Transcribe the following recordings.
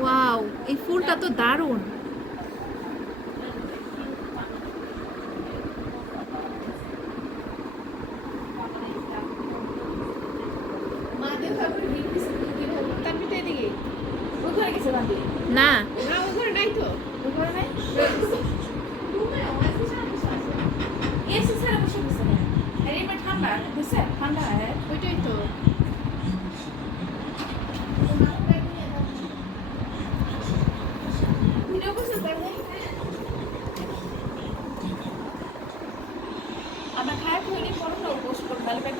Wow, এই ফুলটা তো দারুণ। না ওইটাই তো। আমার খায় হইলে পড়ো না, পোস্ট করো ভালো ব্যাগ।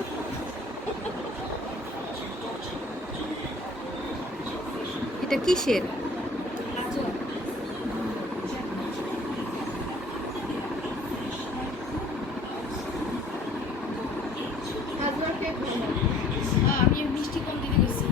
এটা কিসের? আমি মিষ্টি কম দিতে গেছি।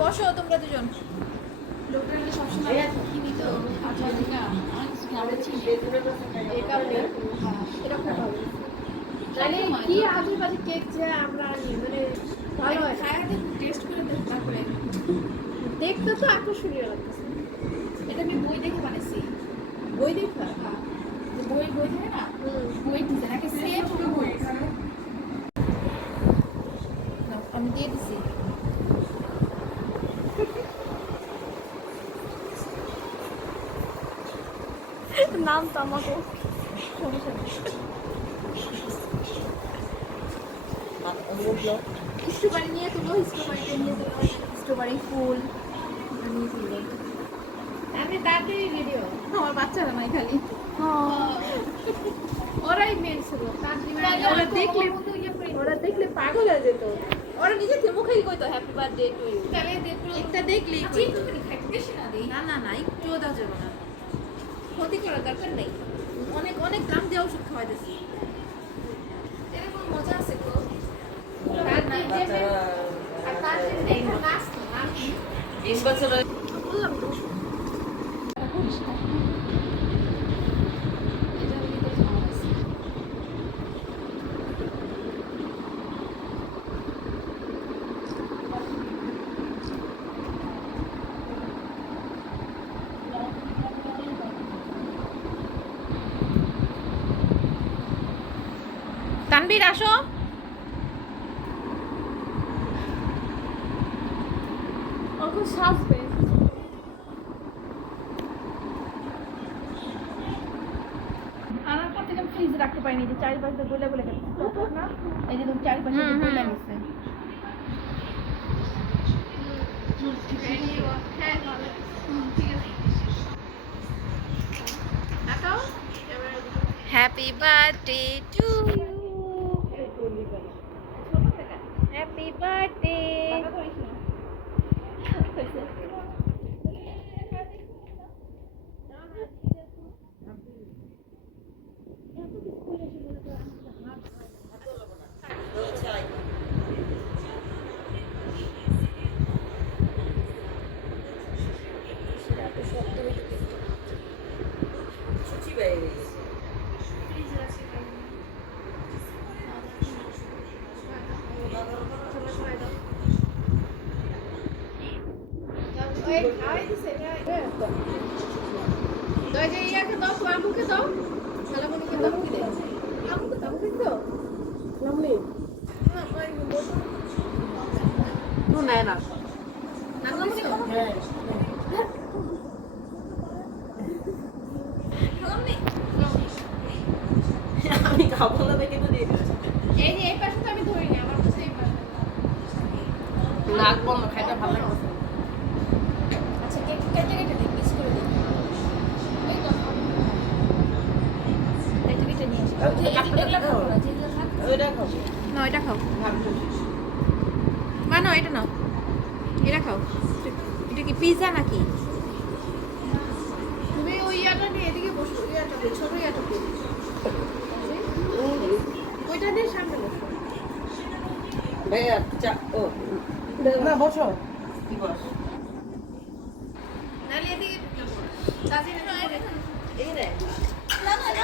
বসো তোমরা দুজন। কি আজে বাজে কেক যে আমরা আনি, মানে ভালো হয় টেস্ট করে তারপরে দেখতে তো আকর্ষণীয় লাগতেছে। এটা আমি বই দেখে বানাইছি। বই দেখা? বই থাকে না, বই ডিজাইন আগে সেম বই আমি দিয়ে দিছি। নাম তো আমাকে স্ট্রবেরি নিয়ে তুলো, স্ট্রবেরিতে নিয়ে তুলো, স্ট্রবেরি ফুল আমি তাড়াতাড়ি ভিডিও। আমার বাচ্চারা নাই খালি ওরাই মেন ছিল। ওরা দেখলে পাগল হয়ে যেত। ওরা নিজে মুখেই কইতো হ্যাপি বার্থডে টু ইউ। তাহলে একটা দেখলেই না না একটুও দেওয়া যাবে না, ক্ষতি করার দরকার নেই। অনেক অনেক দাম দিয়ে ওষুধ খাওয়াই দিচ্ছি। এরকম মজা আছে তো। তানবীর আসো। ওকে সাজবে। আনার পর থেকে ফ্রিজ রাখতে পারিনি, যে চারিপাশে গোলে গোলে গেছে না, এই যে তুমি চারিপাশে গোলে গেছে। Happy birthday to you, happy birthday. আমি খাবো না দেখে তো দিয়ে দিচ্ছি। এই যে এই পাশে তো আমি ধরিনি, আমার কাছে এই পাশে নাক বন্ধ, খাইতে ভালো লাগে। আচ্ছা কেক কেটে কেটে দিই, পিস করে দিই। এই তো কেটে কেটে নিয়ে আসি। এগুলা খাবো না, যেগুলো খাবো ওইটা খাবো। না এটা খাও, না না এটা নাও, এটা খাও। এটা কি পিৎজা নাকি? তুমি ওই ইয়াটা নিয়ে এদিকে বসো, ইয়াটা ছোট ইয়াটা ওইটা দিয়ে সামনে বসো। ভাইয়া ও না বসো কি বস নালে এদিকে ঢুকে পড়ো। তাজিনা এই রে এই রে না না না